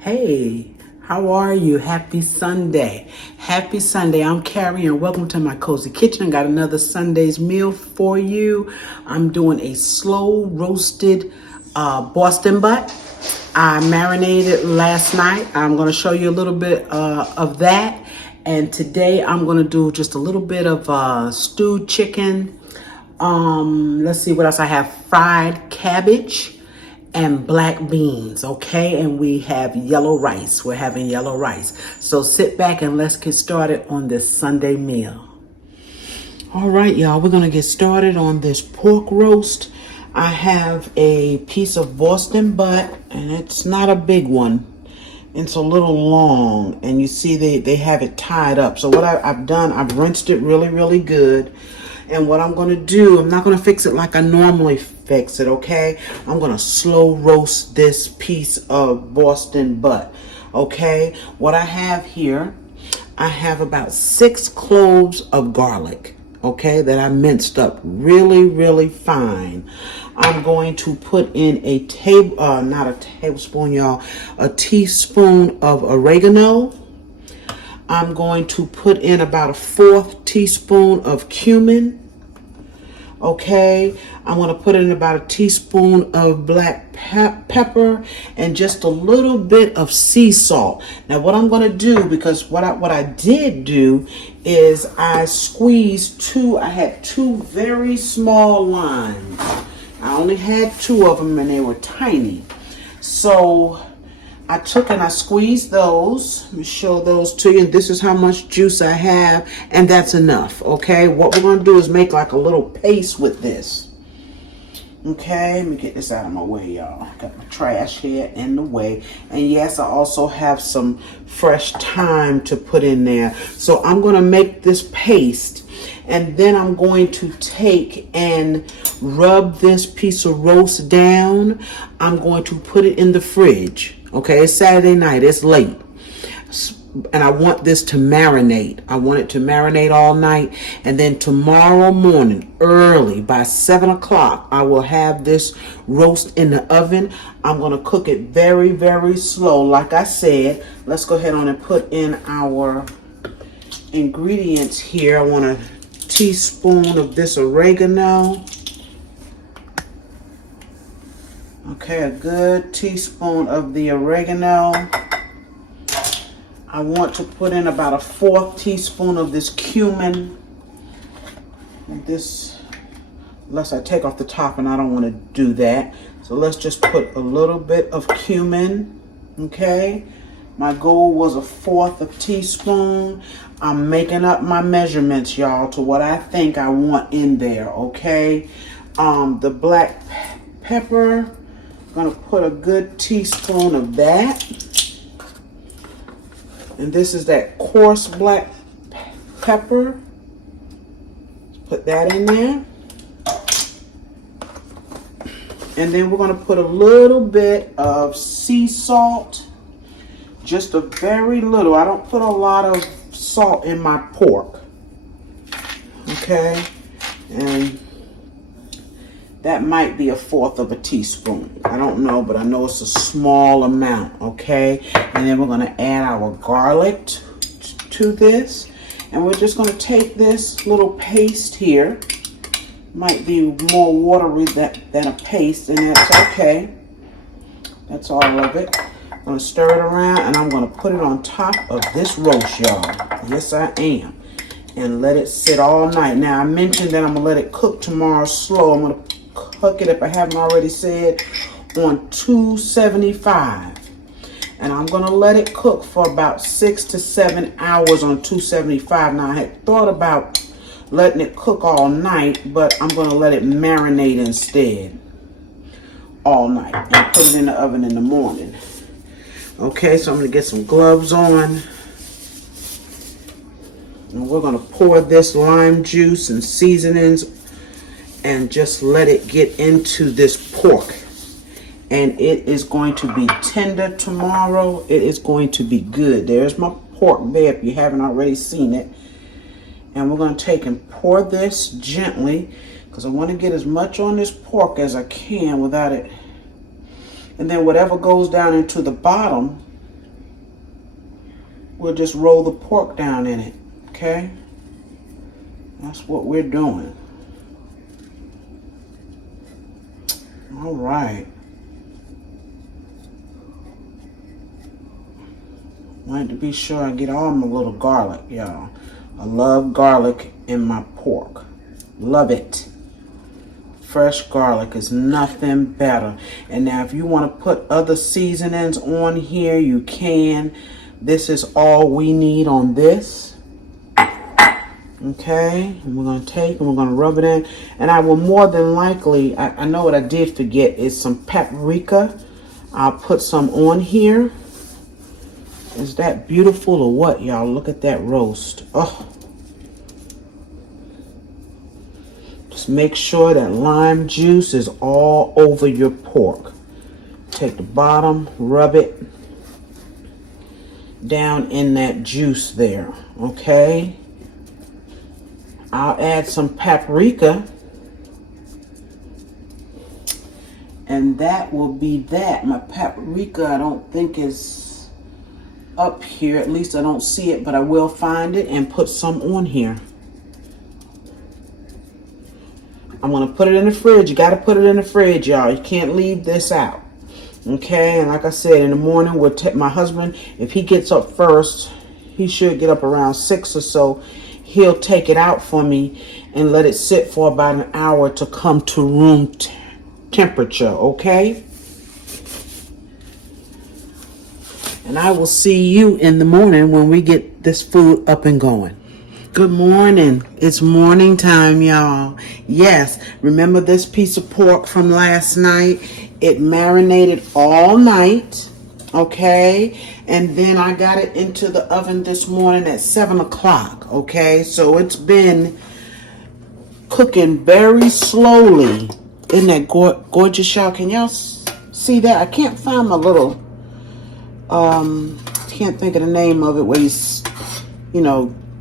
Hey, how are you? Happy Sunday. Happy Sunday. I'm Carrie and welcome to my cozy kitchen. Got another Sunday's meal for you. I'm doing a slow roasted Boston butt. I marinated last night. I'm going to show you a little bit of that. And today I'm going to do just a little bit of stewed chicken. Let's see what else I have. Fried cabbage and black beans, okay? And we have yellow rice. We're having yellow rice. So sit back and let's get started on this Sunday meal. All right, y'all, we're gonna get started on this pork roast. I have a piece of Boston butt, and it's not a big one. It's a little long, and you see they have it tied up. So what I've done, I've rinsed it really good. And what I'm going to do, I'm not going to fix it like I normally fix it, okay? I'm going to slow roast this piece of Boston butt, okay? What I have here, I have about 6 cloves of garlic, okay, that I minced up really fine. I'm going to put in a not a tablespoon, y'all, a teaspoon of oregano. I'm going to put in about a 1/4 teaspoon of cumin. Okay, I'm going to put in about a teaspoon of black pepper and just a little bit of sea salt. Now what I'm going to do, because what I did do is I squeezed I had 2 very small limes. I only had 2 of them and they were tiny. So I took and I squeezed those. Let me show those to you. This is how much juice I have, and that's enough, okay? What we're going to do is make like a little paste with this. Okay, let me get this out of my way, y'all. Got my trash here in the way. And yes, I also have some fresh thyme to put in there. So I'm going to make this paste, and then I'm going to take and rub this piece of roast down. I'm going to put it in the fridge. Okay, it's Saturday night, it's late, and I want this to marinate. I want it to marinate all night, and then tomorrow morning, early, by 7 o'clock, I will have this roast in the oven. I'm going to cook it very slow. Like I said, let's go ahead on and put in our ingredients here. I want a teaspoon of this oregano. Okay, a good teaspoon of the oregano. I want to put in about a 1/4 teaspoon of this cumin. This, unless I take off the top, and I don't want to do that. So let's just put a little bit of cumin, okay? My goal was a 1/4 teaspoon. I'm making up my measurements, y'all, to what I think I want in there, okay? The black pepper, I'm going to put a good teaspoon of that. And this is that coarse black pepper. Put that in there. And then we're going to put a little bit of sea salt. Just a very little. I don't put a lot of salt in my pork. Okay? And that might be a 1/4 teaspoon. I don't know, but I know it's a small amount, okay? And then we're going to add our garlic to this. And we're just going to take this little paste here. Might be more watery than a paste, and that's okay. That's all of it. I'm going to stir it around, and I'm going to put it on top of this roast, y'all. Yes, I am. And let it sit all night. Now, I mentioned that I'm going to let it cook tomorrow slow. I'm going to cook it, if I haven't already said, on 275. And I'm going to let it cook for about 6 to 7 hours on 275. Now, I had thought about letting it cook all night, but I'm going to let it marinate instead all night and put it in the oven in the morning. Okay, so I'm going to get some gloves on. And we're going to pour this lime juice and seasonings and just let it get into this pork. And it is going to be tender tomorrow. It is going to be good. There's my pork there if you haven't already seen it. And we're going to take and pour this gently, because I want to get as much on this pork as I can without it. And then whatever goes down into the bottom, we'll just roll the pork down in it, okay? That's what we're doing. All right. Want to be sure I get all my little garlic, y'all. I love garlic in my pork. Love it. Fresh garlic is nothing better. And now if you want to put other seasonings on here, you can. This is all we need on this. Okay, and we're going to take and we're going to rub it in. And I will more than likely, I know what I did forget is some paprika. I'll put some on here. Is that beautiful or what, y'all? Look at that roast. Oh. Just make sure that lime juice is all over your pork. Take the bottom, rub it down in that juice there, okay? I'll add some paprika. And that will be that. My paprika, I don't think is up here. At least I don't see it, but I will find it and put some on here. I'm going to put it in the fridge. You got to put it in the fridge, y'all. You can't leave this out. Okay, and like I said, in the morning, we'll take my husband, if he gets up first, he should get up around 6 or so. He'll take it out for me and let it sit for about an hour to come to room temperature, okay? And I will see you in the morning when we get this food up and going. Good morning. It's morning time, y'all. Yes, remember this piece of pork from last night? It marinated all night, okay? And then I got it into the oven this morning at 7 o'clock, okay? So it's been cooking very slowly. Isn't that gorgeous, y'all? Can y'all see that? I can't find my little, can't think of the name of it where you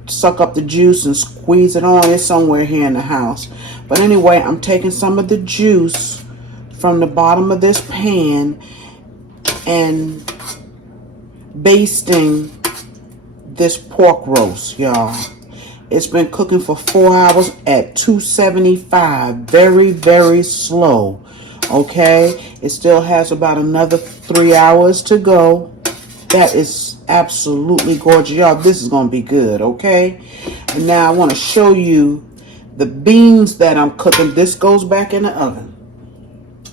suck up the juice and squeeze it on. It's somewhere here in the house. But anyway, I'm taking some of the juice from the bottom of this pan and basting this pork roast, y'all. It's been cooking for 4 hours at 275. Very, very slow. Okay? It still has about another 3 hours to go. That is absolutely gorgeous. Y'all, this is going to be good, okay? And now I want to show you the beans that I'm cooking. This goes back in the oven.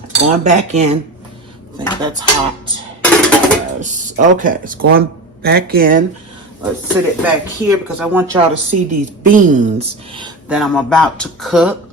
It's going back in. I think that's hot. Yes. Okay, it's going back in. Let's sit it back here because I want y'all to see these beans that I'm about to cook.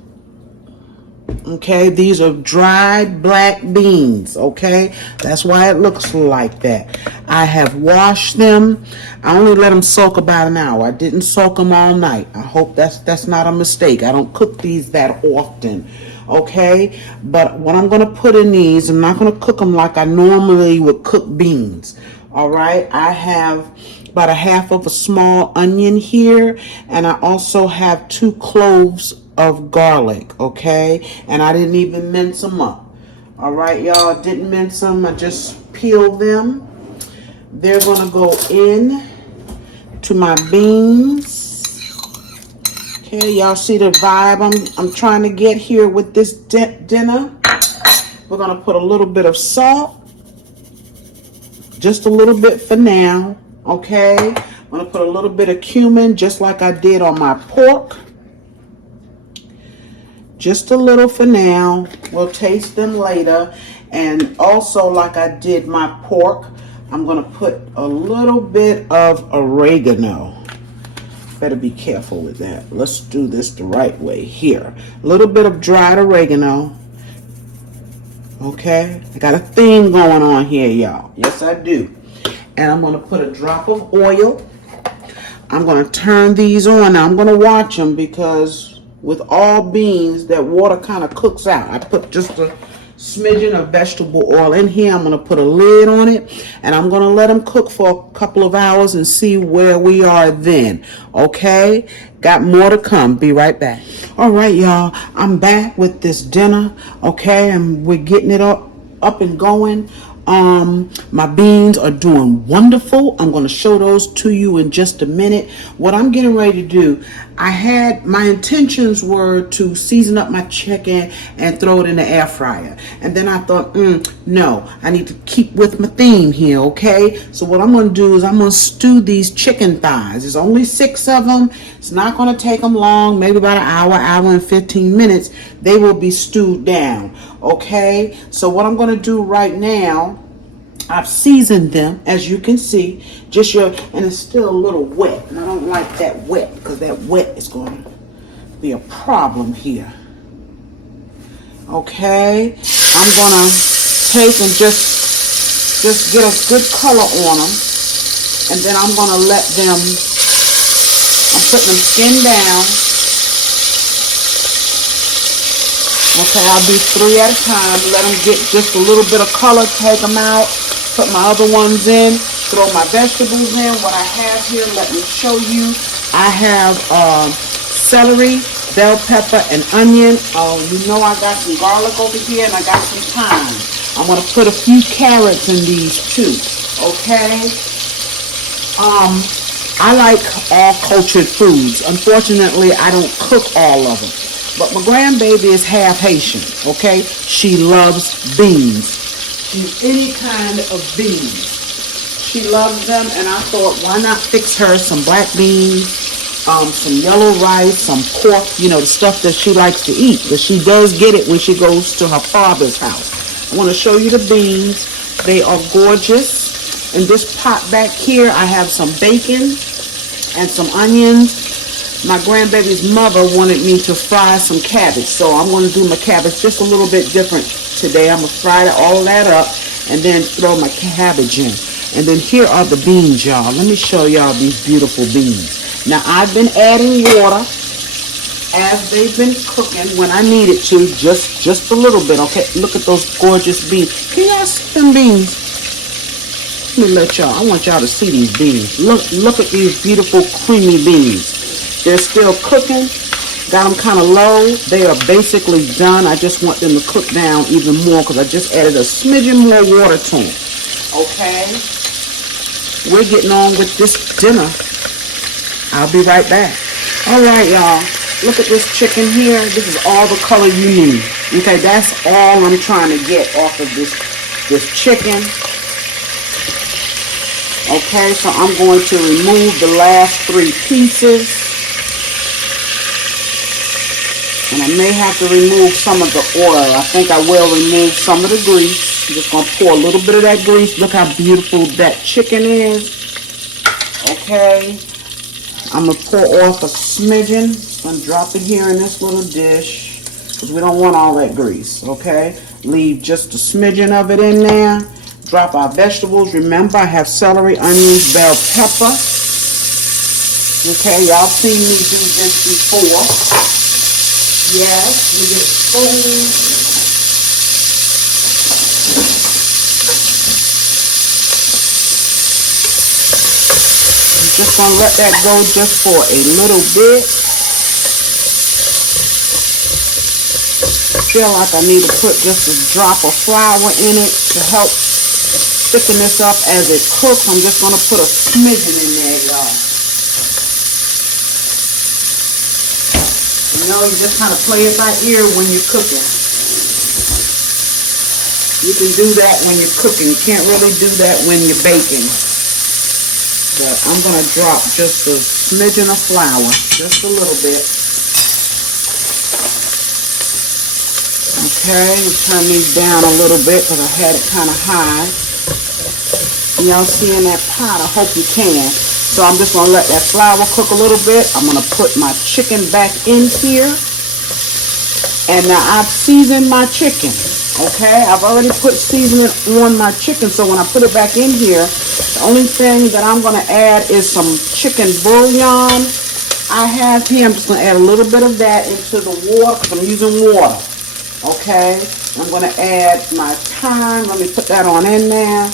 Okay, these are dried black beans, okay? That's why it looks like that. I have washed them. I only let them soak about an hour. I didn't soak them all night. I hope that's not a mistake. I don't cook these that often, okay? But what I'm going to put in these, I'm not going to cook them like I normally would cook beans, all right? I have about a half of a small onion here, and I also have 2 cloves of garlic, okay? And I didn't even mince them up. All right, y'all, didn't mince them. I just peeled them. They're gonna go in to my beans. Okay, y'all see the vibe I'm trying to get here with this dinner. We're gonna put a little bit of salt, just a little bit for now, okay? I'm gonna put a little bit of cumin, just like I did on my pork. Just a little for now. We'll taste them later. And also, like I did my pork, I'm going to put a little bit of oregano. Better be careful with that. Let's do this the right way here. A little bit of dried oregano. Okay? I got a theme going on here, y'all. Yes, I do. And I'm going to put a drop of oil. I'm going to turn these on. Now, I'm going to watch them because with all beans, that water kind of cooks out. I put just a smidgen of vegetable oil in here. I'm going to put a lid on it, and I'm going to let them cook for a couple of hours and see where we are then. Okay? Got more to come. Be right back. All right, y'all. I'm back with this dinner. Okay? And we're getting it up and going. My beans are doing wonderful. I'm going to show those to you in just a minute. What I'm getting ready to do, my intentions were to season up my chicken and throw it in the air fryer. And then I thought, no, I need to keep with my theme here, okay? So what I'm going to do is I'm going to stew these chicken thighs. There's only 6 of them. It's not going to take them long, maybe about an hour and 15 minutes. They will be stewed down, okay? So what I'm going to do right now, I've seasoned them, as you can see, and it's still a little wet, and I don't like that wet because that wet is going to be a problem here. Okay, I'm gonna take and just get a good color on them, and then I'm gonna let them. I'm putting them skin down. Okay, I'll do 3 at a time. Let them get just a little bit of color. Take them out. Put my other ones in, throw my vegetables in. What I have here, let me show you. I have celery, bell pepper, and onion. You know I got some garlic over here, and I got some thyme. I'm going to put a few carrots in these too, okay? I like all cultured foods. Unfortunately, I don't cook all of them. But my grandbaby is half Haitian, okay? She loves beans. Any kind of beans. She loves them, and I thought, why not fix her some black beans, some yellow rice, some pork, the stuff that she likes to eat. But she does get it when she goes to her father's house. I want to show you the beans. They are gorgeous. In this pot back here, I have some bacon and some onions. My grandbaby's mother wanted me to fry some cabbage, so I'm going to do my cabbage just a little bit different today. I'm going to fry all that up and then throw my cabbage in. And then here are the beans, y'all. Let me show y'all these beautiful beans. Now, I've been adding water as they've been cooking when I needed to, just a little bit, okay? Look at those gorgeous beans. Can y'all see them beans? Let me let y'all, I want y'all to see these beans. Look at these beautiful creamy beans. They're still cooking. Got them kind of low. They are basically done. I just want them to cook down even more because I just added a smidgen more water to them. Okay? We're getting on with this dinner. I'll be right back. All right, y'all. Look at this chicken here. This is all the color you need. Okay, that's all I'm trying to get off of this chicken. Okay, so I'm going to remove the last 3 pieces. And I may have to remove some of the oil. I think I will remove some of the grease. I'm just going to pour a little bit of that grease. Look how beautiful that chicken is. Okay. I'm going to pour off a smidgen. I'm going to drop it here in this little dish because we don't want all that grease. Okay. Leave just a smidgen of it in there. Drop our vegetables. Remember, I have celery, onions, bell pepper. Okay. Y'all seen me do this before. Yes, we get a spoon. I'm just going to let that go just for a little bit. I feel like I need to put just a drop of flour in it to help thicken this up as it cooks. I'm just going to put a smidgen in there, y'all. You know, you just kind of play it by ear when you're cooking. You can do that when you're cooking. You can't really do that when you're baking. But I'm going to drop just a smidgen of flour, just a little bit. Okay, we'll turn these down a little bit because I had it kind of high. Y'all see in that pot? I hope you can. So I'm just going to let that flour cook a little bit. I'm going to put my chicken back in here. And now I've seasoned my chicken. Okay, I've already put seasoning on my chicken. So when I put it back in here, the only thing that I'm going to add is some chicken bouillon I have here. I'm just going to add a little bit of that into the water because I'm using water. Okay, I'm going to add my thyme. Let me put that on in there.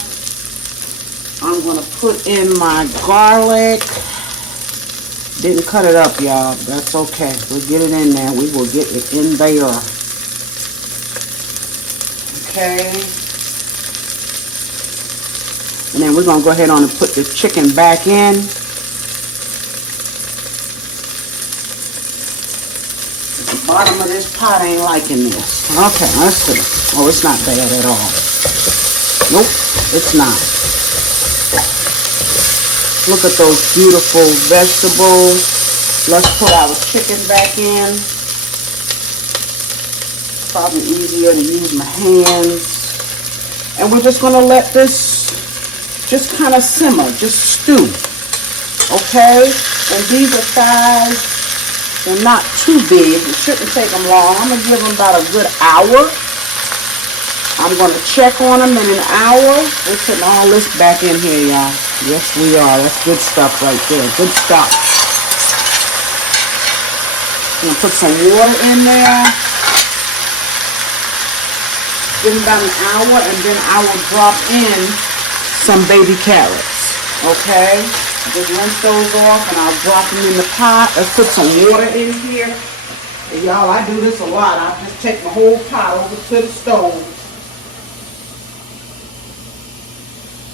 I'm going to put in my garlic. Didn't cut it up, y'all. That's okay. We'll get it in there. We will get it in there. Okay. And then we're going to go ahead on and put this chicken back in. The bottom of this pot ain't liking this. Okay, let's see. Oh, it's not bad at all. Nope, it's not. Look at those beautiful vegetables. Let's put our chicken back in. Probably easier to use my hands. And we're just going to let this just kind of simmer, just stew. Okay? And these are thighs. They're not too big. It shouldn't take them long. I'm going to give them about a good hour. I'm going to check on them in an hour. We're putting all this back in here, y'all. Yes, we are. That's good stuff right there. Good stuff. I'm going to put some water in there. Give them about an hour, and then I will drop in some baby carrots. Okay? Just rinse those off, and I'll drop them in the pot. Let's put some water in here. And y'all, I do this a lot. I just take my whole pot over to the stove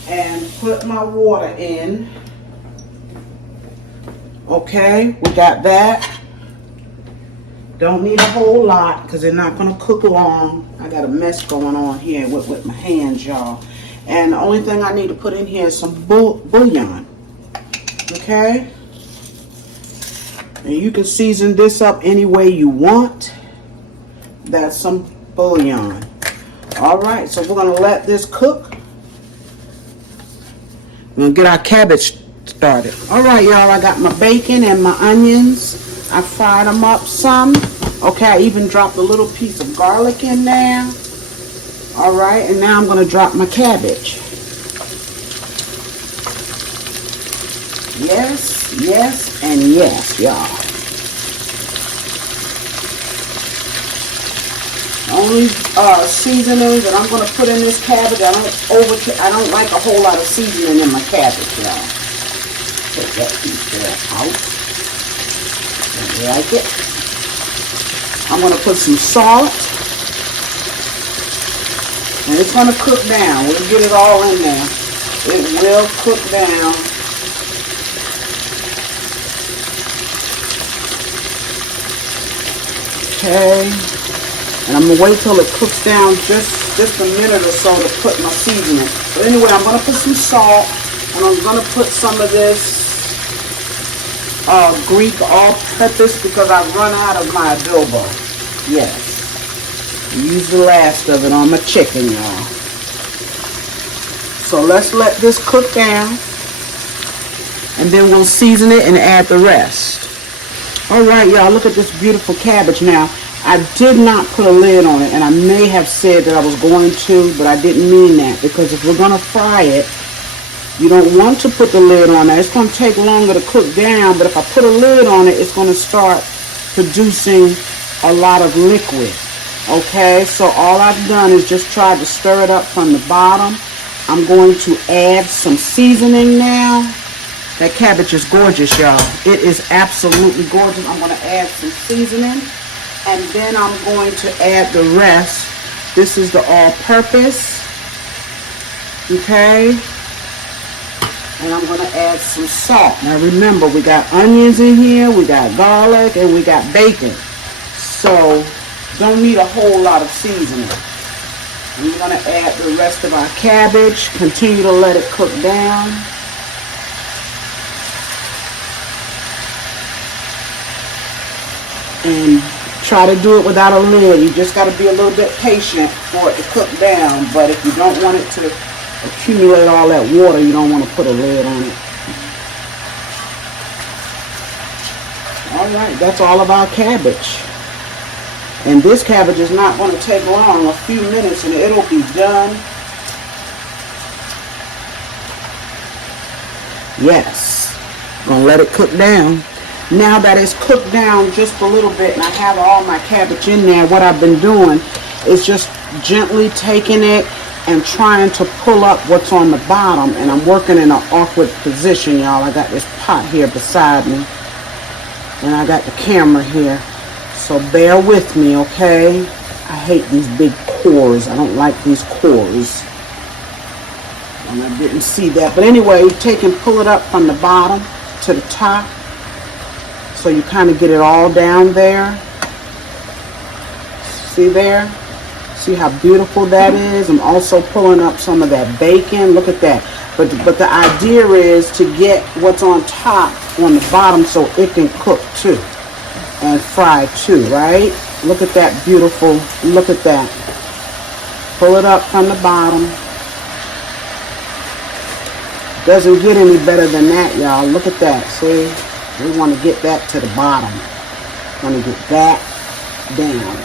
and put my water in. Okay, we got that. Don't need a whole lot because they're not going to cook long. I got a mess going on here with my hands, y'all. And the only thing I need to put in here is some bouillon. Okay? And you can season this up any way you want. That's some bouillon. Alright, so we're going to let this cook. We're going to get our cabbage started. Alright, y'all, I got my bacon and my onions. I fried them up some. Okay, I even dropped a little piece of garlic in there. Alright, and now I'm going to drop my cabbage. Yes, yes, and yes, y'all. Only seasoning that I'm going to put in this cabbage, I don't like a whole lot of seasoning in my cabbage, y'all. Take that piece there out. Like it. I'm going to put some salt. And it's going to cook down. We'll get it all in there. It will cook down. Okay. And I'm going to wait till it cooks down just a minute or so to put my seasoning. But anyway, I'm going to put some salt. And I'm going to put some of this Greek all-purpose because I've run out of my adobo. Yes. Use the last of it on my chicken, y'all. So let's let this cook down. And then we'll season it and add the rest. Alright, y'all, look at this beautiful cabbage now. I did not put a lid on it, and I may have said that I was going to, but I didn't mean that, because if we're going to fry it, you don't want to put the lid on it. It's going to take longer to cook down, but if I put a lid on it, it's going to start producing a lot of liquid. Okay, so all I've done is just try to stir it up from the bottom. I'm going to add some seasoning now. That cabbage is gorgeous, y'all. It is absolutely gorgeous. I'm going to add some seasoning, and then I'm going to add the rest. This is the all-purpose. Okay. And I'm going to add some salt. Now remember, we got onions in here, we got garlic, and we got bacon. So, don't need a whole lot of seasoning. We're going to add the rest of our cabbage. Continue to let it cook down. And try to do it without a lid. You just got to be a little bit patient for it to cook down. But if you don't want it to accumulate all that water, you don't want to put a lid on it. Alright, that's all of our cabbage. And this cabbage is not going to take long, a few minutes, and it'll be done. Yes. I'm going to let it cook down. Now that it's cooked down just a little bit and I have all my cabbage in there, what I've been doing is just gently taking it and trying to pull up what's on the bottom, and I'm working in an awkward position, y'all. I got this pot here beside me, and I got the camera here, so bear with me, okay? I hate these big cores. I don't like these cores. And I didn't see that. But anyway, you take and pull it up from the bottom to the top. So you kind of get it all down there. See there? See how beautiful that is? I'm also pulling up some of that bacon. Look at that. But the idea is to get what's on top on the bottom so it can cook too. And fry too, right? Look at that beautiful. Look at that. Pull it up from the bottom. Doesn't get any better than that, y'all. Look at that. See? We want to get that to the bottom. Want to get that down.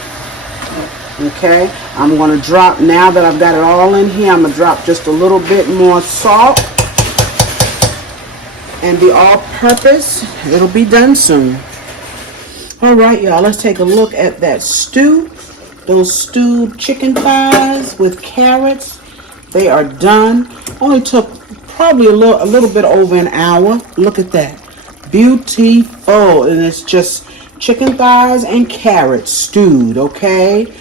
Okay, I'm going to drop, now that I've got it all in here, I'm going to drop just a little bit more salt. And the all-purpose, it'll be done soon. All right, y'all, let's take a look at that stew. Those stewed chicken thighs with carrots, they are done. Only took probably a little bit over an hour. Look at that. Beautiful. And it's just chicken thighs and carrots stewed, okay?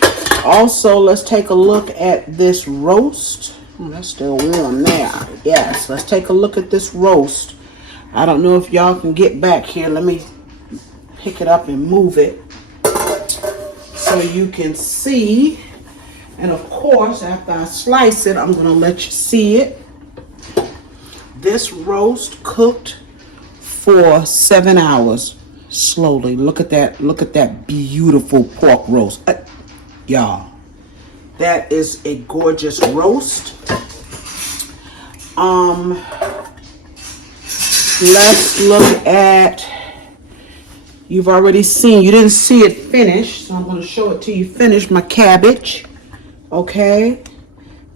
Also, let's take a look at this roast. Oh, that's still warm there. Yes, let's take a look at this roast. I don't know if y'all can get back here. Let me pick it up and move it so you can see. And of course, after I slice it, I'm going to let you see it. This roast cooked for 7 hours slowly. Look at that. Look at that beautiful pork roast. Y'all, that is a gorgeous roast. Let's look at, you've already seen, you didn't see it finished, so I'm going to show it to you finished, my cabbage. Okay,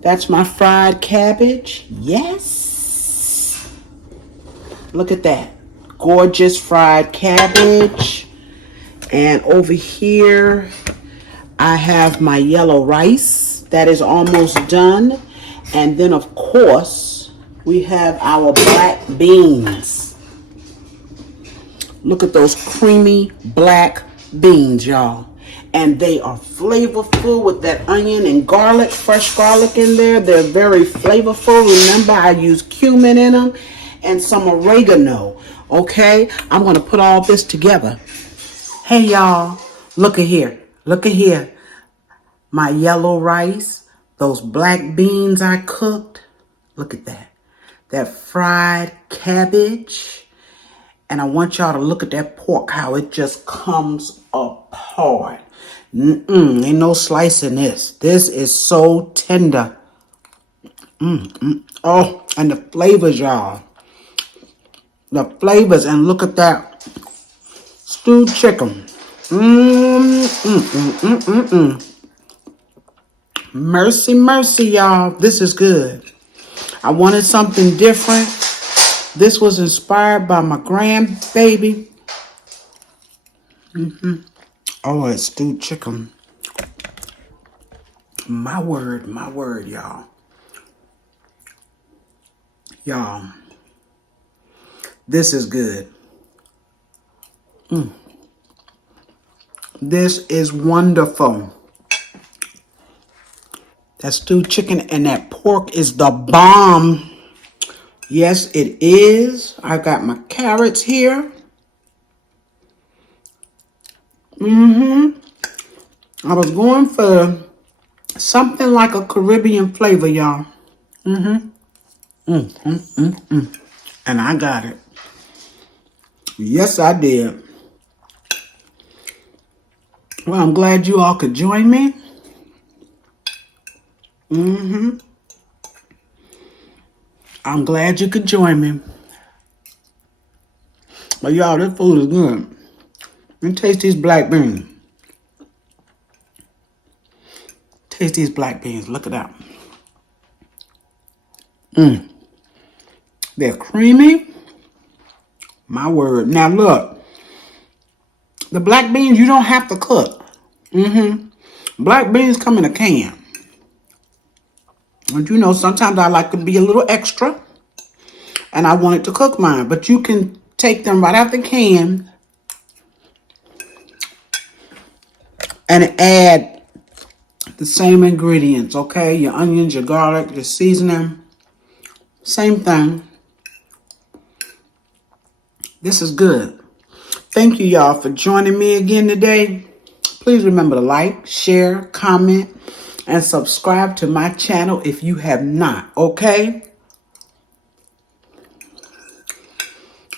that's my fried cabbage. Yes. Look at that. Gorgeous fried cabbage. And over here, I have my yellow rice that is almost done. And then, of course, we have our black beans. Look at those creamy black beans, y'all. And they are flavorful with that onion and garlic, fresh garlic in there. They're very flavorful. Remember, I use cumin in them and some oregano. Okay, I'm going to put all this together. Hey, y'all, look at here. Look at here. My yellow rice, those black beans I cooked. Look at that. That fried cabbage. And I want y'all to look at that pork, how it just comes apart. Ain't no slicing this. This is so tender. Oh, and the flavors, y'all. The flavors, and look at that stewed chicken. Mercy, mercy, y'all. This is good. I wanted something different. This was inspired by my grandbaby. Oh, it's stewed chicken. My word, y'all. Y'all, this is good. This is wonderful. That stewed chicken and that pork is the bomb. Yes, it is. I got my carrots here. I was going for something like a Caribbean flavor, y'all. And I got it. Yes, I did. Well, I'm glad you all could join me. I'm glad you could join me. But y'all, this food is good. Let me taste these black beans. Taste these black beans. Look at that. They're creamy. My word. Now look. The black beans you don't have to cook. Black beans come in a can. And you know, sometimes I like to be a little extra. And I wanted to cook mine. But you can take them right out the can. And add the same ingredients, okay? Your onions, your garlic, your seasoning. Same thing. This is good. Thank you, y'all, for joining me again today. Please remember to like, share, comment, and subscribe to my channel if you have not, okay?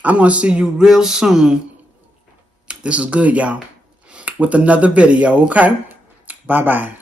I'm going to see you real soon. This is good, y'all. With another video, okay? Bye-bye.